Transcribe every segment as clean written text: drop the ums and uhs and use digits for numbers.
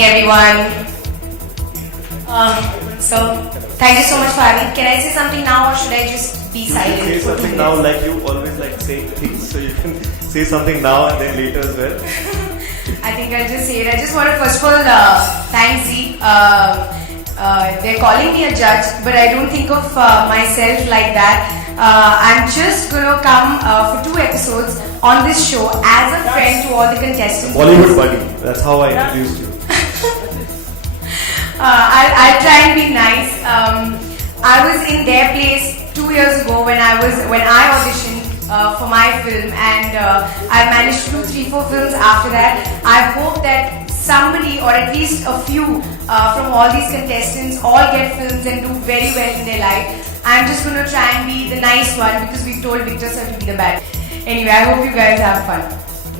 evening, everyone. So, thank you so much for having me. Can I say something now, or should I just be silent? Say something now, like you always like saying things, so you can say something now and then later as well. I think I'll just say it. I just want to first of all thank Z. They're calling me a judge, but I don't think of myself like that. I'm just going to come for 2 episodes on this show as a friend to all the contestants. Bollywood buddy, that's how I introduced you. I'll try and be nice. I was in their place 2 years ago when I auditioned for my film, and I managed to do 3-4 films after that. I hope that somebody, or at least a few from all these contestants, all get films and do very well in their life. I'm just going to try and be the nice one because we've told Victor sir to be the bad. Anyway, I hope you guys have fun.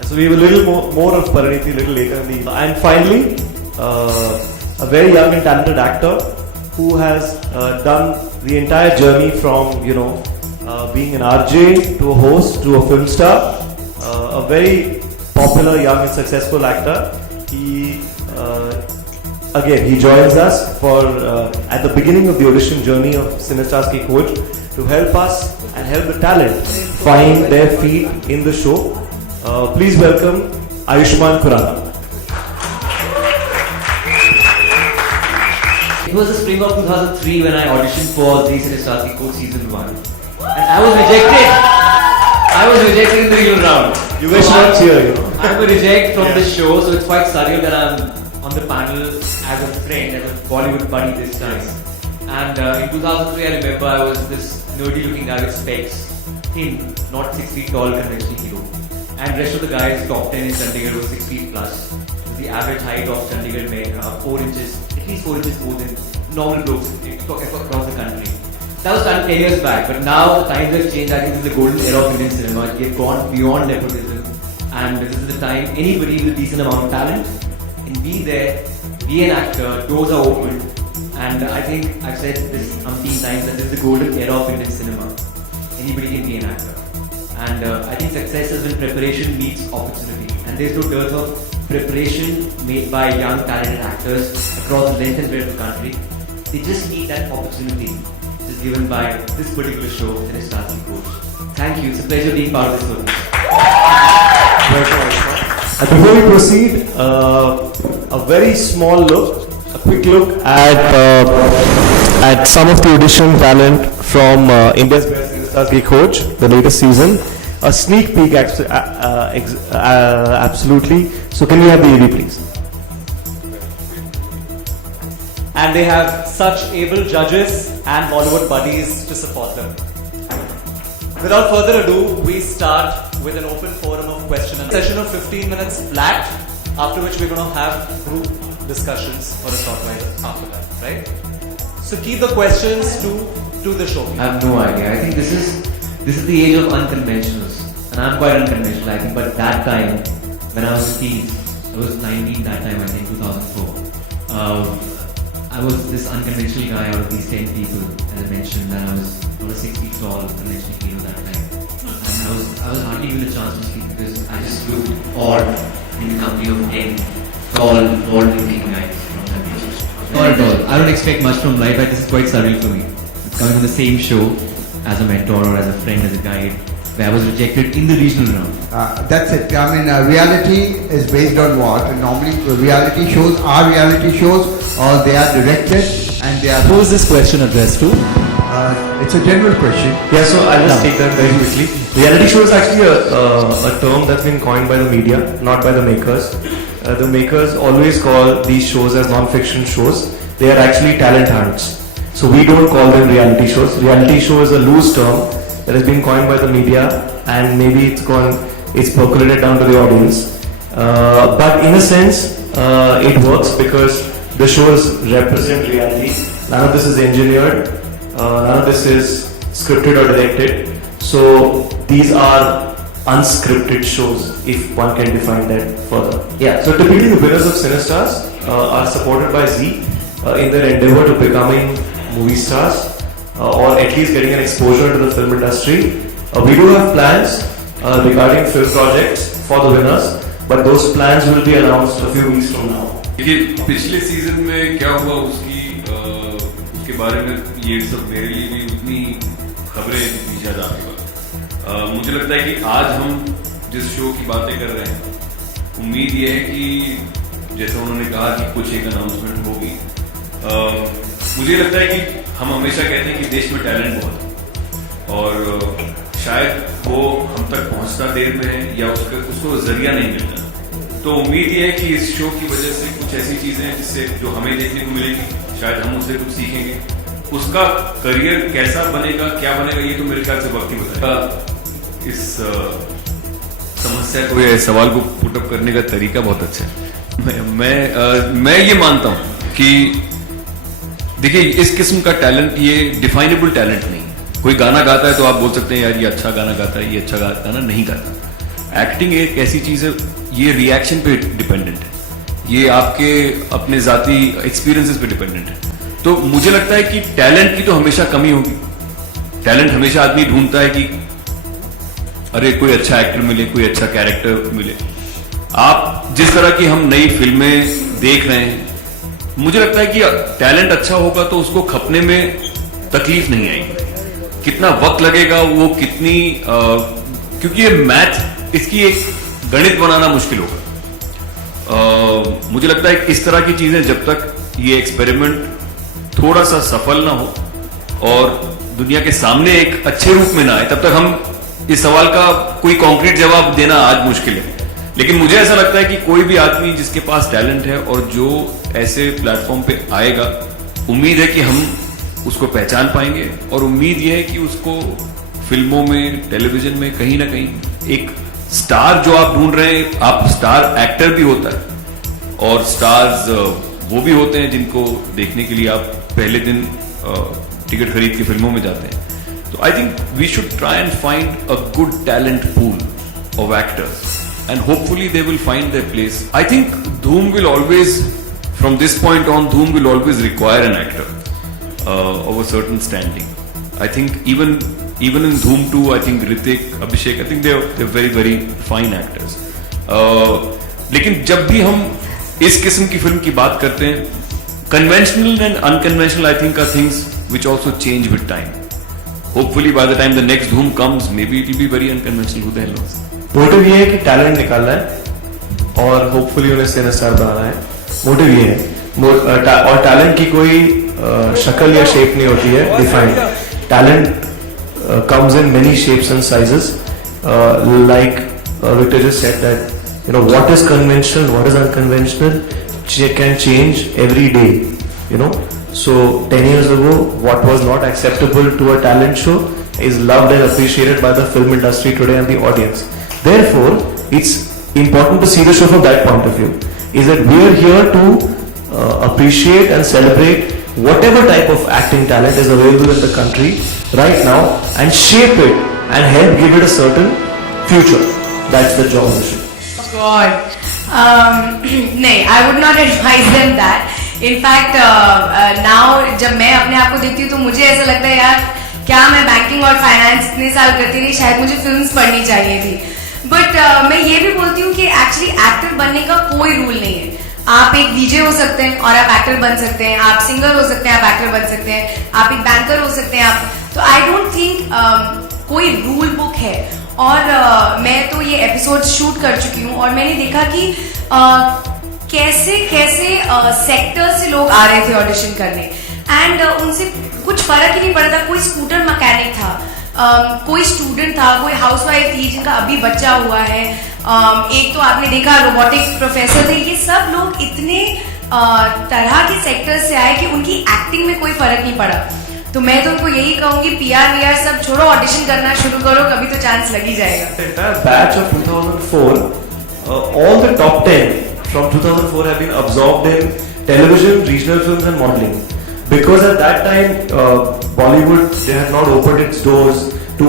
So we have a little more of Parineeti a little later in the evening. And finally, a very young and talented actor who has done the entire journey from, being an RJ to a host to a film star. A very popular, young and successful actor. He joins us for at the beginning of the audition journey of Cinestars Ki Khoj to help us and help the talent find their feet in the show. Please welcome Ayushmann Khurrana. It was the spring of 2003 when I auditioned for the Cinestars Ki Khoj season 1, and I was rejected. I was rejected in the real round. You wish not here, I'm a reject from this show, so it's quite surreal that I'm on the panel as a friend, as a Bollywood buddy this time. And in 2003, I remember I was this nerdy looking guy with specs, thin, not 6 feet tall, conventional hero. And rest of the guys, top 10 in Chandigarh, was 6 feet plus. The average height of Chandigarh men, 4 inches, at least 4 inches more than normal blokes across the country. That was done 10 years back, but now the times have changed. I think this is the golden era of Indian cinema. They've gone beyond nepotism, and this is the time anybody with a decent amount of talent can be there, be an actor, doors are open, and I think I've said this umpteen times that this is the golden era of Indian cinema. Anybody can be an actor, and I think success is when preparation meets opportunity, and there's no dearth of preparation made by young talented actors across the length and breadth of the country. They just need that opportunity which is given by this particular show, Cinestars Ki Khoj. Thank you, it's a pleasure being part of this film. And before we proceed, a very small look, a quick look at some of the audition talent from India's Best Cinestars Ki Khoj, the latest season. A sneak peek, absolutely. So can we have the AD, please? And they have such able judges and Bollywood buddies to support them. Without further ado, we start with an open forum of question and session of 15 minutes flat, after which we're going to have group discussions for a short while after that, right? So keep the questions to the show. I have no idea. I think this is the age of unconventionals, and I'm quite unconventional, I think. But that time, when I was a teen, I was 19 that time, I think 2004. I was this unconventional guy out of these 10 people, as I mentioned, and I was not a 6 feet tall conventional hero that time. And I was hardly given a chance to speak because I just looked odd in the company of 10 tall, bold-looking guys from that age. Not at all. I don't expect much from life, but this is quite surreal for me. It's coming on the same show as a mentor or as a friend, as a guide, where I was rejected in the regional round. That's it. I mean, reality is based on what? And normally, reality shows are reality shows, or they are directed and they are. Who is this question addressed to? It's a general question. Yeah, so I'll just take that very quickly. Reality show is actually a term that's been coined by the media, not by the makers. The makers always call these shows as non-fiction shows. They are actually talent hunts. So we don't call them reality shows. Reality show is a loose term that has been coined by the media, and maybe it's percolated down to the audience. But in a sense, it works because the shows represent reality. None of this is engineered. None of this is scripted or directed. So these are unscripted shows, if one can define that further. Yeah. So typically the winners of Cinestars are supported by Z in their endeavor to becoming movie stars, or at least getting an exposure to the film industry. We do have plans regarding film projects for the winners, but those plans will be announced a few weeks from now. देखिए पिछले season में क्या हुआ उसके बारे में ये सब मेरे लिए भी उतनी खबरें दी जा आपके मुझे लगता है कि आज हम जिस शो की बातें कर रहे हैं, उम्मीद ये है कि जैसा उन्होंने कहा कि कुछ एक अनाउंसमेंट होगी। मुझे लगता है कि हम हमेशा कहते हैं कि देश में टैलेंट बहुत है और शायद वो हम तक पहुंचता देर में है या उसको जरिया नहीं मिलता। तो उम्मीद ये है कि इस शो की वजह से कुछ ऐसी चीजें हैं जिससे जो हमें देखने को मिलेगी, शायद हम उससे कुछ सीखेंगे। उसका करियर कैसा बनेगा, क्या बनेगा, ये तो मेरे ख्याल से वक्त ही बताएगा। इस समस्या को या सवाल को पुटअप करने का तरीका बहुत अच्छा है। मैं ये मानता हूं कि देखिए इस किस्म का टैलेंट ये डिफाइनेबल टैलेंट नहीं है। कोई गाना गाता है तो आप बोल सकते हैं यार ये अच्छा गाना गाता है, ये अच्छा गाना नहीं गाता। एक्टिंग एक ऐसी चीज है, ये रिएक्शन पे डिपेंडेंट है, ये आपके अपने जाती एक्सपीरियंसेस पे डिपेंडेंट है। तो मुझे लगता है कि टैलेंट की तो हमेशा कमी होगी। टैलेंट हमेशा आदमी ढूंढता है कि अरे कोई अच्छा एक्टर मिले, कोई अच्छा कैरेक्टर मिले। आप जिस तरह की हम नई फिल्में देख रहे हैं, मुझे लगता है कि टैलेंट अच्छा होगा तो उसको खपने में तकलीफ नहीं आएगी। कितना वक्त लगेगा, वो कितनी क्योंकि ये मैथ, इसकी एक गणित बनाना मुश्किल होगा। मुझे लगता है कि इस तरह की चीजें जब तक ये एक्सपेरिमेंट थोड़ा सा सफल ना हो और दुनिया के सामने एक अच्छे रूप में ना आए, तब तक हम इस सवाल का कोई कॉन्क्रीट जवाब देना आज मुश्किल है। लेकिन मुझे ऐसा लगता है कि कोई भी आदमी जिसके पास टैलेंट है और जो ऐसे प्लेटफॉर्म पे आएगा, उम्मीद है कि हम उसको पहचान पाएंगे और उम्मीद यह है कि उसको फिल्मों में, टेलीविजन में कहीं ना कहीं एक स्टार जो आप ढूंढ रहे हैं, आप स्टार एक्टर भी होता है और स्टार्स वो भी होते हैं जिनको देखने के लिए आप पहले दिन टिकट खरीद के फिल्मों में जाते हैं। तो I think we should try and find a good talent pool of actors and hopefully they will find their place. I think Dhoom will always, from this point on, Dhoom will always require an actor of a certain standing. I think even in Dhoom 2, I think Hrithik, Abhishek, I think they're very very fine actors. लेकिन जब भी हम इस किस्म की film की बात करते हैं, conventional and unconventional I think are things which also change with time. Hopefully by the time the next Dhoom comes, maybe it will be very unconventional. Who the hell knows? Motive ये है कि talent निकालना है और hopefully उन्हें सिने star बनाना है। Motive ये है और टैलेंट की कोई शक्ल या शेप नहीं होती है defined. Talent comes in many shapes and sizes, like Victor just said that what is conventional, what is unconventional can change every day. So 10 years ago, what was not acceptable to a talent show is loved and appreciated by the film industry today and the audience. Therefore, it's important to see the show from that point of view. Is that we are here to appreciate and celebrate whatever type of acting talent is available in the country right now and shape it and help give it a certain future. That's the job of the show. God. नहीं, I would not advise them that. In fact, now जब मैं अपने आप को देखती हूँ तो मुझे ऐसा लगता है यार क्या मैं बैंकिंग और फाइनेंस इतने साल करती रही, शायद मुझे फिल्म्स पढ़नी चाहिए थी। बट मैं ये भी बोलती हूँ कि एक्चुअली एक्टर बनने का कोई रूल नहीं है। आप एक डीजे हो सकते हैं और आप एक्टर बन सकते हैं, आप सिंगर हो सकते हैं, आप एक्टर बन सकते हैं, आप एक बैंकर हो सकते हैं आप। तो आई डोंट थिंक कोई रूल बुक है। और मैं तो ये एपिसोड शूट कर चुकी हूँ और मैंने देखा कि कैसे कैसे सेक्टर से लोग आ रहे थे ऑडिशन करने एंड उनसे कुछ फर्क ही नहीं पड़ा था। कोई स्कूटर मैकेनिक था, कोई स्टूडेंट था, कोई हाउसवाइफ थी जिनका अभी बच्चा हुआ है, एक तो आपने देखा रोबोटिक प्रोफेसर थे। ये सब लोग इतने तरह के सेक्टर से आए कि उनकी एक्टिंग में कोई फर्क नहीं पड़ा। तो मैं तो उनको यही कहूंगी पीआर वीआर सब छोड़ो, ऑडिशन करना शुरू करो, कभी तो चांस लग ही जाएगा। The entire batch of 2004, all the top 10 from 2004 have been absorbed in television, regional films and modeling. Because at that time, Bollywood they had not opened its doors to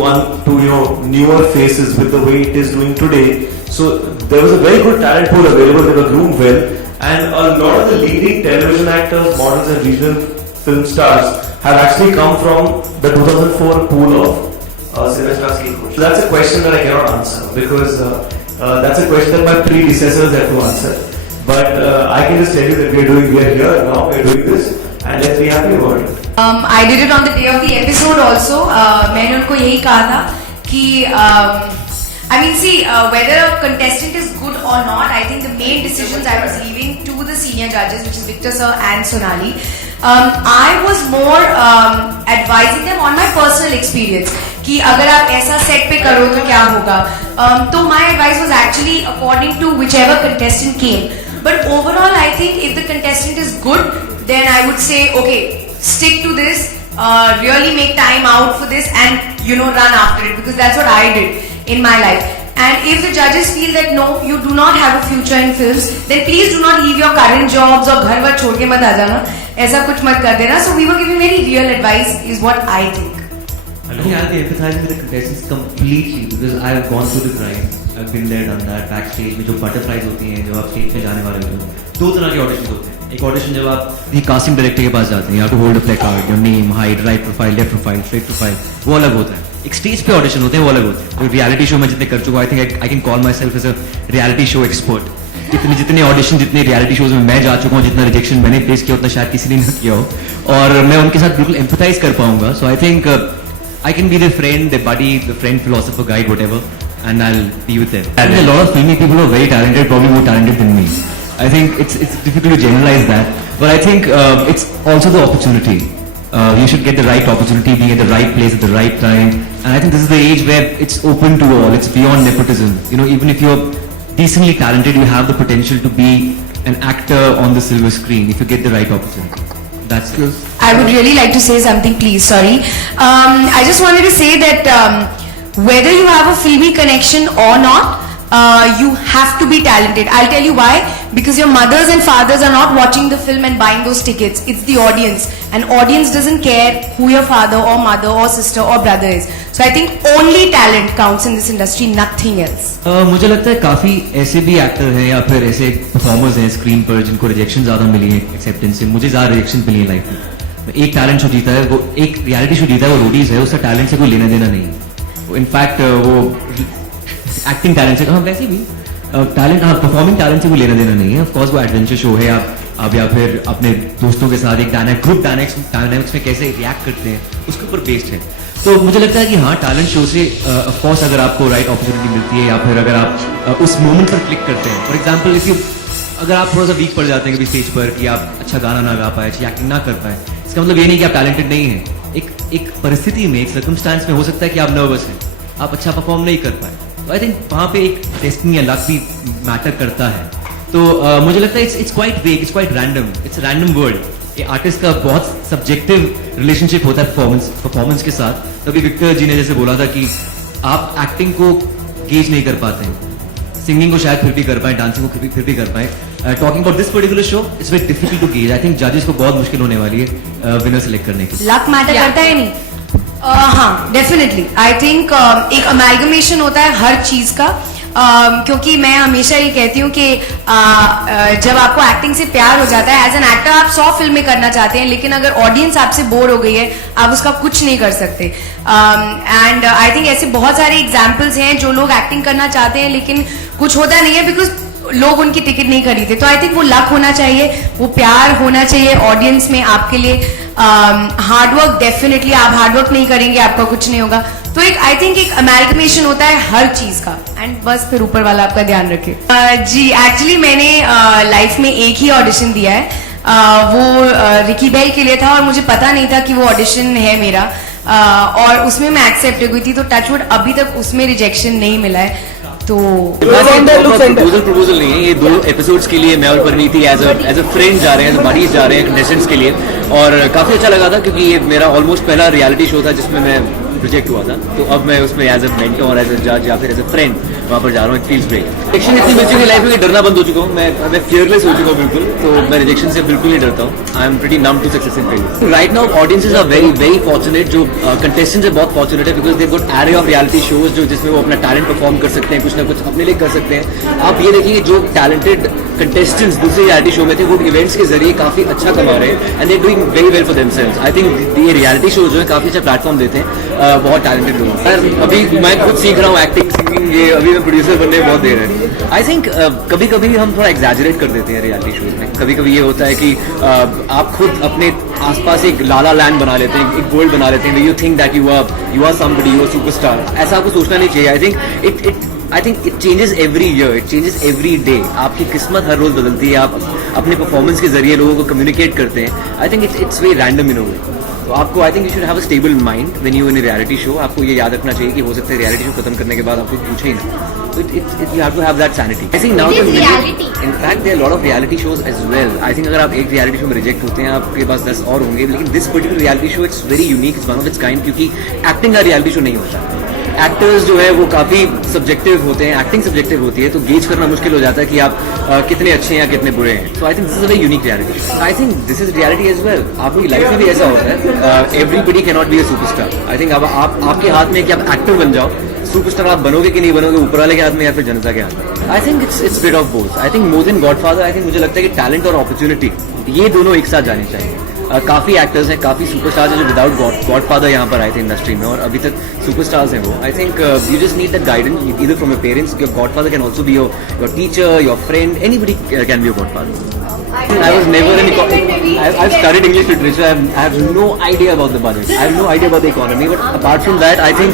newer faces with the way it is doing today. So there was a very good talent pool available. They were groomed well, and a lot of the leading television actors, models, and regional film stars have actually come from the 2004 pool of Cinesta Skill Coach. So that's a question that I cannot answer because that's a question that my predecessors had to answer. But I can just tell you that we are here now, we are doing this, and let's be happy about it. I did it on the day of the episode also. मैंने उनको यही कहा था कि I mean, see, whether a contestant is good or not, I think the main decisions I was leaving to the senior judges, which is Victor sir and Sonali. I was more advising them on my personal experience कि अगर आप ऐसा set पे करो तो क्या होगा. तो my advice was actually according to whichever contestant came. But overall, I think if the contestant is good, then I would say, okay, stick to this, really make time out for this, and run after it, because that's what I did in my life. And if the judges feel that no, you do not have a future in films, then please do not leave your current jobs or घर वर छोड़ के मत आ जाना, ऐसा कुछ मत कर देना. So we were giving very real advice, is what I think. I think I'll be empathizing with the contestants completely because I've gone through the grind. I've been there, done that. Backstage में जो butterflies होती हैं, जब आप stage पे जाने वाले होते हो, दो तरह के ऑडिशंस होते हैं. एक ऑडिशन जब आप कास्टिंग डायरेक्टर के पास जाते हैं, you have to hold a placard, your name, height, right profile, left profile, straight profile, वो अलग होता है. एक स्टेज पे ऑडिशन होते हैं, वो अलग होते हैं. तो रियलिटी शो में जितने कर चुका हूं, I think I can call myself as a reality show expert. जितने ऑडिशन, जितने रियलिटी शोज में मैं जा चुका हूँ, जितना रिजेक्शन मैंने फेस किया, उतना शायद किसी ने नहीं किया हो, और मैं उनके साथ बिल्कुल एम्पथाइज कर पाऊंगा. So I think I can be their friend, their buddy, the friend, philosopher, guide, whatever, and I'll be with them. And a lot of filmy people who are very talented, probably more talented than me. I think it's difficult to generalize that, but I think it's also the opportunity. You should get the right opportunity, being at the right place at the right time, and I think this is the age where it's open to all. It's beyond nepotism. Even if you're decently talented, you have the potential to be an actor on the silver screen if you get the right opportunity. That's it. I would really like to say something, please. Sorry. I just wanted to say that whether you have a filmy connection or not, you have to be talented. I'll tell you why. Because your mothers and fathers are not watching the film and buying those tickets. It's the audience. And audience doesn't care who your father or mother or sister or brother is. So I think only talent counts in this industry, nothing else. मुझे लगता है काफी ऐसे भी actor हैं या फिर ऐसे परफॉर्मर्स हैं स्क्रीन पर जिनको रिजेक्शन ज्यादा मिली है एक्सेप्टेंस से. मुझे ज्यादा रिजेक्शन मिली है लाइफ में. एक टैलेंट शो जीता है, वो एक रियलिटी शो जीता है, वो रोडीज है, उसका टैलेंट से कोई लेना देना नहीं है. इनफैक्ट वो एक्टिंग टैलेंट से, हाँ वैसे भी टैलेंट, हाँ परफॉर्मिंग टैलेंट से कोई लेना देना नहीं है. ऑफ कोर्स वो एडवेंचर शो है, आप या फिर अपने दोस्तों के साथ एक ग्रुप डायनेमिक्स में कैसे रिएक्ट करते हैं उसके ऊपर बेस्ड है. तो मुझे लगता है कि हाँ टैलेंट शो से ऑफ कोर्स अगर आपको राइट अपॉर्चुनिटी मिलती है या फिर अगर आप उस मोमेंट पर क्लिक करते हैं. फॉर एग्जाम्पल अगर आप थोड़ा सा वीक पड़ जाते हैं कभी स्टेज पर कि आप अच्छा गाना ना गा पाए, अच्छी एक्टिंग ना कर पाए, इसका मतलब ये नहीं कि आप टैलेंटेड नहीं है. एक परिस्थिति में, एक सर्कमस्टांस में हो सकता है कि आप नर्वस हैं, आप अच्छा परफॉर्म नहीं कर पाए. तो आई थिंक वहाँ पे एक डेस्टिनी या लक भी मैटर करता है. तो मुझे लगता है इट्स क्वाइट वेग, it's quite random, it's random world. ये आर्टिस्ट का बहुत सब्जेक्टिव रिलेशनशिप होता है परफॉर्मेंस के साथ. तभी विक्टर जी ने जैसे बोला था कि आप एक्टिंग को गेज नहीं कर पाते हैं, सिंगिंग को शायद फिर भी कर पाए, डांसिंग को फिर भी कर पाए. Talking about this particular show, it's very difficult to gauge. I think जजेस को बहुत मुश्किल होने वाली है विनर सेलेक्ट करने की. लक मैटर करता है नहीं? हाँ, डेफिनेटली. आई थिंक एक अमेलगमेशन होता है हर चीज का. क्योंकि मैं हमेशा ये कहती हूँ कि जब आपको एक्टिंग से प्यार हो जाता है, एज एन एक्टर आप 100 फिल्में करना चाहते हैं, लेकिन अगर ऑडियंस आपसे बोर हो गई है, आप उसका कुछ नहीं कर सकते. एंड आई थिंक ऐसे बहुत सारे एग्जाम्पल्स हैं जो लोग एक्टिंग करना चाहते हैं लेकिन कुछ होता नहीं है बिकॉज लोग उनकी टिकट नहीं खरीदते. तो आई थिंक वो लक होना चाहिए, वो प्यार होना चाहिए ऑडियंस में आपके लिए. हार्डवर्क, डेफिनेटली आप हार्डवर्क नहीं करेंगे आपका कुछ नहीं होगा. तो एक आई थिंक एक अमेलगमेशन होता है हर चीज का, एंड बस फिर ऊपर वाला आपका ध्यान रखे. जी एक्चुअली मैंने लाइफ में एक ही ऑडिशन दिया है, वो रिकी बेल के लिए था और मुझे पता नहीं था कि वो ऑडिशन है मेरा, और उसमें मैं एक्सेप्ट हो गई थी. तो टचवुड अभी तक उसमें रिजेक्शन नहीं मिला है. तो प्रपोजल नहीं है, ये 2 एपिसोड्स के लिए मैं और परिणीति एज अ फ्रेंड जा रहे हैं, एज अ बडीज जा रहे हैं कंटेस्टेंट्स के लिए. और काफी अच्छा लगा था क्योंकि ये मेरा ऑलमोस्ट पहला रियलिटी शो था जिसमें मैं रिजेक्ट हुआ था. तो अब मैं उसमें as a mentor, as a जज या फिर एज अ फ्रेंड वहाँ पर जा रहा हूँ. It feels great. रिजेक्शन इतनी मिल चुकी लाइफ में डरना बंद हो चुका हूँ. मैं फियरलेस हो चुका हूँ बिल्कुल. तो मैं रिजेक्शन से बिल्कुल नहीं डरता हूँ. I am pretty numb to success in failure. Right now audiences are very very fortunate. जो कंटेस्टेंट्स है बहुत फॉर्चुनेट है because they got array of reality shows जो जिसमें वो अपना टैलेंट परफॉर्म कर सकते हैं, कुछ ना कुछ अपने लिए कर सकते हैं. आप ये देखेंगे जो टैलेंटेड कंटेस्टेंट्स दूसरे रियलिटी शो में थे वो इवेंट्स के जरिए काफी अच्छा कमा रहे हैं and they doing very well for themselves. I think ये रियलिटी शो जो है काफी अच्छा प्लेटफॉर्म देते हैं बहुत टैलेंटेड लोगों. अभी मैं खुद सीख रहा हूँ एक्टिंग. थिंकिंग ये अभी मैं प्रोड्यूसर बनने में बहुत देर है। आई थिंक कभी कभी हम थोड़ा एग्जैजरेट कर देते हैं रियलिटी शोज में। कभी कभी ये होता है कि आप खुद अपने आसपास एक लाला लैंड बना लेते हैं, एक वर्ल्ड बना लेते हैं। You think that you are somebody, you are superstar. ऐसा आपको सोचना नहीं चाहिए। I think it changes every year, it changes every day. आपकी किस्मत हर रोज बदलती है। आप अपने परफॉर्मेंस के जरिए लोगों को कम्युनिकेट करते हैं। I think it's very random in a way. तो आपको I think you should have a stable mind when you in a reality show. आपको ये याद रखना चाहिए कि हो सकता है रियलिटी शो खत्म करने के बाद आपको पूछे ही ना। So you have to have that sanity. I think now It is reality. In fact, there are a lot of reality shows as well. I think अगर आप एक reality show में reject होते हैं, आपके पास 10 और होंगे। लेकिन this particular reality show it's very unique, it's one of its kind, क्योंकि acting का reality show नहीं होता। एक्टर्स जो है वो काफी सब्जेक्टिव होते हैं, एक्टिंग सब्जेक्टिव होती है, तो गेज करना मुश्किल हो जाता है कि आप कितने अच्छे हैं या कितने बुरे हैं। So I think this is a very unique reality show. I think this is reality as well. आपकी लाइफ में भी ऐसा होता है, everybody can not be a superstar. I think अब आपके हाथ में कि आप एक्टर बन जाओ। सुपरस्टार आप बनोगे कि नहीं बनोगे, ऊपर वाले के हाथ में या फिर जनता के हाथ में। आई think it's bit of both. I think more than godfather, I think मुझे लगता है कि टैलेंट और अपॉर्चुनिटी ये दोनों एक साथ जाने चाहिए। काफी एक्टर्स हैं, काफी सुपरस्टार्स हैं जो विदाउट गॉडफादर यहाँ पर आए थे इंडस्ट्री में और अभी तक सुपरस्टार्स हैं वो। आई think you just need that guidance either from your parents. Your godfather can also be your teacher, your friend, anybody can be your godfather. I was never I've studied English literature. I have no idea about the budget. I have no idea about the economy. But apart from that, I think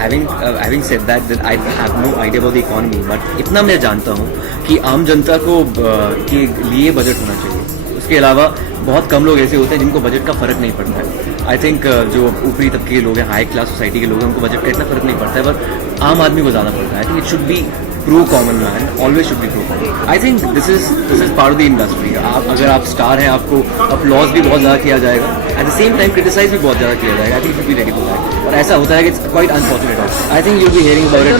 having said that I have no idea about the economy. But इतना मैं जानता हूँ कि आम जनता को के लिए budget होना चाहिए। उसके अलावा बहुत कम लोग ऐसे होते हैं जिनको बजट का फर्क नहीं पड़ता है। आई थिंक जो ऊपरी तबके के लोग हैं, हाई क्लास सोसाइटी के लोग हैं, उनको बजट का इतना फर्क नहीं पड़ता है, पर आम आदमी को ज़्यादा पड़ता है। आई think it should be pro common man, always should be pro common. I think this is part of the industry. अगर आप स्टार हैं, आपको अपलॉज भी बहुत ज़्यादा किया जाएगा, at the same time criticise भी बहुत ज़्यादा किया जाएगा। I think should be ready for that. और ऐसा होता है कि it's quite unfortunate. I think you be hearing about it.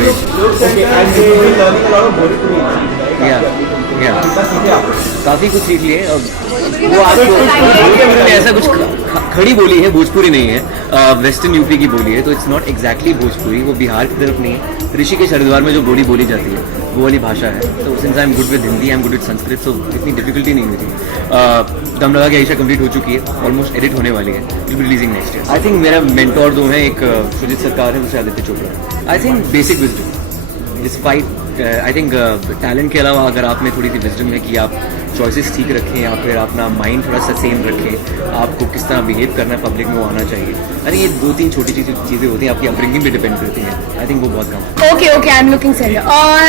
काफ़ी कुछ सीख लिए। वो आपको ऐसा कुछ खड़ी बोली है, भोजपुरी नहीं है, वेस्टर्न यूपी की बोली है, तो इट्स नॉट एग्जैक्टली भोजपुरी। वो बिहार की तरफ नहीं है। ऋषिकेश हरिद्वार में जो बोली जाती है वो वाली भाषा है। तो since I am good with Hindi, I am good with Sanskrit, so इतनी डिफिकल्टी नहीं हुई थी। दम लगा के आयशा कंप्लीट हो चुकी है, ऑलमोस्ट एडिट होने वाली है, will be releasing next year. I think मेरा मेंटोर दो हैं, एक सुजीत सरकार है, दूसरे Aditya Chopra. I think basic wisdom despite I think talent के अलावा अगर आप में थोड़ी सी विजडम है कि आप चॉइसेस ठीक रखें या फिर अपना माइंड थोड़ा सा सेम रखें, आपको किस तरह बिहेव करना है पब्लिक में वो आना चाहिए। आई थिंक ये 2-3 छोटी चीज़ें होती हैं, आपकी अपब्रिंगिंग पे डिपेंड करती हैं। आई थिंक वो बहुत कम है। Okay I am looking centre. और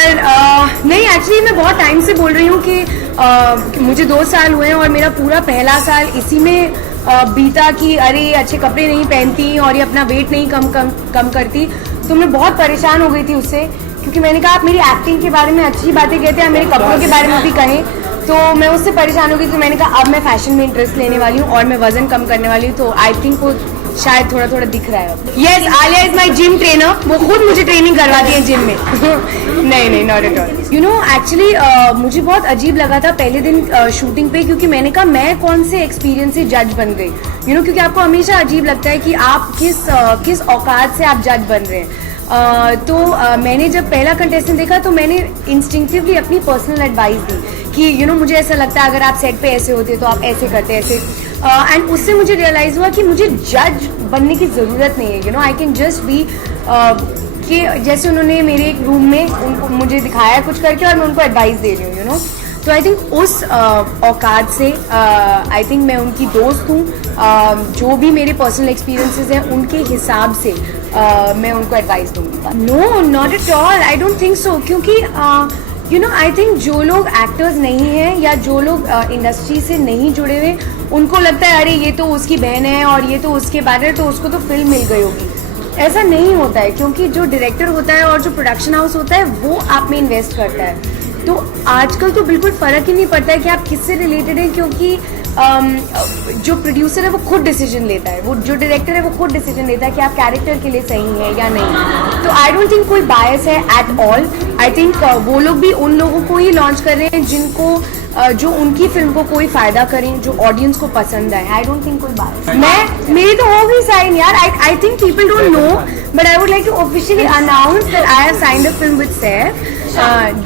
नहीं, एक्चुअली मैं बहुत टाइम से बोल रही हूँ कि मुझे 2 साल हुए हैं और मेरा पूरा पहला साल इसी में बीता कि अरे अच्छे कपड़े नहीं पहनती और ये अपना वेट नहीं कम करती। तो मैं बहुत परेशान हो गई थी उससे, क्योंकि मैंने कहा आप मेरी एक्टिंग के बारे में अच्छी बातें कहते हैं, मेरे कपड़ों के बारे में भी कहें, तो मैं उससे परेशान हो गई। तो मैंने कहा अब मैं फैशन में इंटरेस्ट लेने वाली हूँ और मैं वजन कम करने वाली हूँ। तो आई थिंक वो शायद थोड़ा दिख रहा है। Yes, Alia is my gym trainer. वो खुद मुझे ट्रेनिंग करवाती है जिम में। नहीं, not at all. You know actually मुझे बहुत अजीब लगा था पहले दिन शूटिंग पे, क्योंकि मैंने कहा मैं कौन से एक्सपीरियंस से जज बन गई। यू नो, क्योंकि आपको हमेशा अजीब लगता है कि आप किस औकात से आप जज बन रहे हैं। तो मैंने जब पहला कंटेस्टेंट देखा तो मैंने इंस्टिंक्टिवली अपनी पर्सनल एडवाइस दी कि यू नो मुझे ऐसा लगता है अगर आप सेट पे ऐसे होते तो आप ऐसे करते ऐसे। एंड उससे मुझे रियलाइज हुआ कि मुझे जज बनने की ज़रूरत नहीं है। You know I can just be कि जैसे उन्होंने मेरे एक रूम में उनको मुझे दिखाया कुछ करके और मैं उनको एडवाइस दे रही हूँ। यू नो, तो आई थिंक उस औकात से आई थिंक मैं उनकी दोस्त हूँ। जो भी मेरे पर्सनल एक्सपीरियंसेस हैं उनके हिसाब से मैं उनको एडवाइस दूंगी। No, not at all, I don't think so. क्योंकि यू नो आई थिंक जो लोग एक्टर्स नहीं हैं या जो लोग इंडस्ट्री से नहीं जुड़े हुए, उनको लगता है अरे ये तो उसकी बहन है और ये तो उसके बारे है तो उसको तो फिल्म मिल गई होगी। ऐसा नहीं होता है, क्योंकि जो डायरेक्टर होता है और जो प्रोडक्शन हाउस होता है वो आप में इन्वेस्ट करता है। तो आजकल तो बिल्कुल फ़र्क ही नहीं पड़ता है कि आप किससे रिलेटेड हैं, क्योंकि जो प्रोड्यूसर है वो खुद डिसीजन लेता है, वो जो डायरेक्टर है वो खुद डिसीजन लेता है कि आप कैरेक्टर के लिए सही है या नहीं। तो आई डोंट थिंक कोई बायस है एट ऑल। आई थिंक वो लोग भी उन लोगों को ही लॉन्च कर रहे हैं जिनको जो उनकी फिल्म को कोई फायदा करें, जो ऑडियंस को पसंद आए। आई डोंट थिंक कोई बात। मेरी तो हो गई साइन यार। I think people don't know, but I would like to officially announce that I have signed a film with Saif.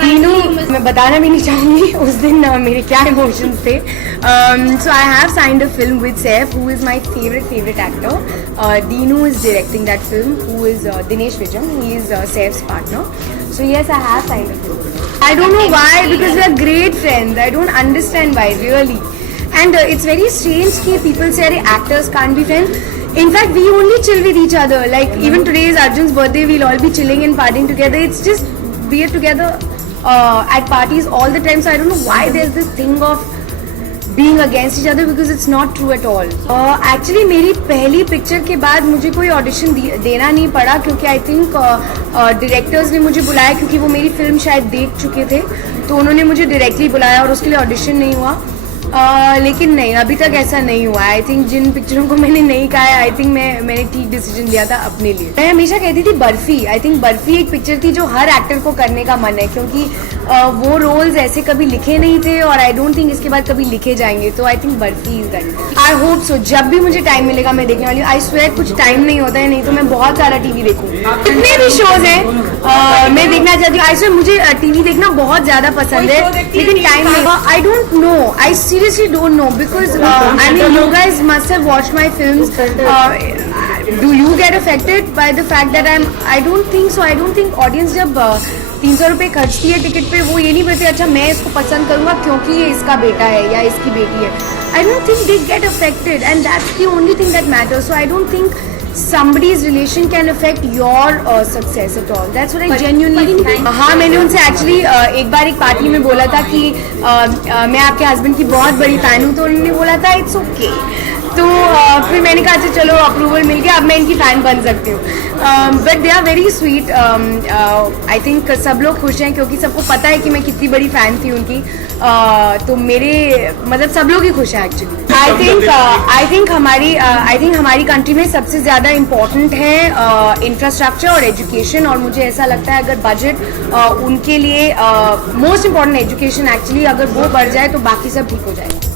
Dinu मैं बताना भी नहीं चाहूंगी उस दिन मेरे क्या इमोशंस थे. So I have signed a film with Saif, who is my favorite actor. Deenu is directing that film, who is Dinesh Vijay. He is Saif's partner. So yes, I have signed a film. I don't know why, because we are great friends. I don't understand why, really. And it's very strange that people say actors can't be friends. In fact, we only chill with each other. Like even today is Arjun's birthday, we'll all be chilling and partying together. It's just we are together at parties all the time. So I don't know why there's this thing of being against each other, because it's not true at all. Actually मेरी पहली picture के बाद मुझे कोई audition देना नहीं पड़ा, क्योंकि आई थिंक डायरेक्टर्स ने मुझे बुलाया, क्योंकि वो मेरी फिल्म शायद देख चुके थे, तो उन्होंने मुझे डायरेक्टली बुलाया और उसके लिए ऑडिशन नहीं हुआ. लेकिन नहीं, अभी तक ऐसा नहीं हुआ. आई थिंक जिन पिक्चरों को मैंने नहीं कहा है, आई थिंक मैंने ठीक डिसीजन लिया था अपने लिए. मैं हमेशा कहती थी बर्फी. आई थिंक बर्फी एक पिक्चर थी जो हर एक्टर को करने का मन है, क्योंकि वो रोल्स ऐसे कभी लिखे नहीं थे और आई डोंट थिंक इसके बाद कभी लिखे जाएंगे. तो I think barfi is that. I hope so. जब भी मुझे टाइम मिलेगा मैं देखने वाली हूँ. आई स्वेयर कुछ टाइम नहीं होता है, नहीं तो मैं बहुत सारा टीवी देखूंगी. जितने भी शोज हैं मैं देखना चाहती हूँ. आई स्वेयर मुझे टीवी देखना बहुत ज्यादा पसंद है, लेकिन टाइम नहीं. I don't know. I seriously don't know, because I mean you guys must have watched my films. Do you get affected by the fact that I don't think so. I don't think audience जब 300 रुपए खर्चती है ticket पे, वो ये नहीं बोलते अच्छा मैं इसको पसंद करूंगा क्योंकि ये इसका बेटा है या इसकी बेटी है. I don't think they get affected, and that's the only thing that matters. So I don't think somebody's relation can affect your success at all. That's what I genuinely think. हाँ, मैंने उनसे actually एक बार एक party में बोला था कि मैं आपके हस्बैंड की बहुत बड़ी फैन हूँ, तो उन्होंने बोला था इट्स ओके. तो फिर मैंने कहा अच्छा चलो अप्रूवल मिल गया, अब मैं इनकी फ़ैन बन सकती हूँ. But they are very sweet. I think सब लोग खुश हैं, क्योंकि सबको पता है कि मैं कितनी बड़ी फ़ैन थी उनकी. तो मेरे मतलब सब लोग ही खुश हैं एक्चुअली. आई थिंक हमारी कंट्री में सबसे ज़्यादा इम्पोर्टेंट है इंफ्रास्ट्रक्चर और एजुकेशन. और मुझे ऐसा लगता है अगर बजट उनके लिए मोस्ट इम्पॉर्टेंट एजुकेशन एक्चुअली, अगर वो बढ़ जाए तो बाकी सब ठीक हो जाएगा.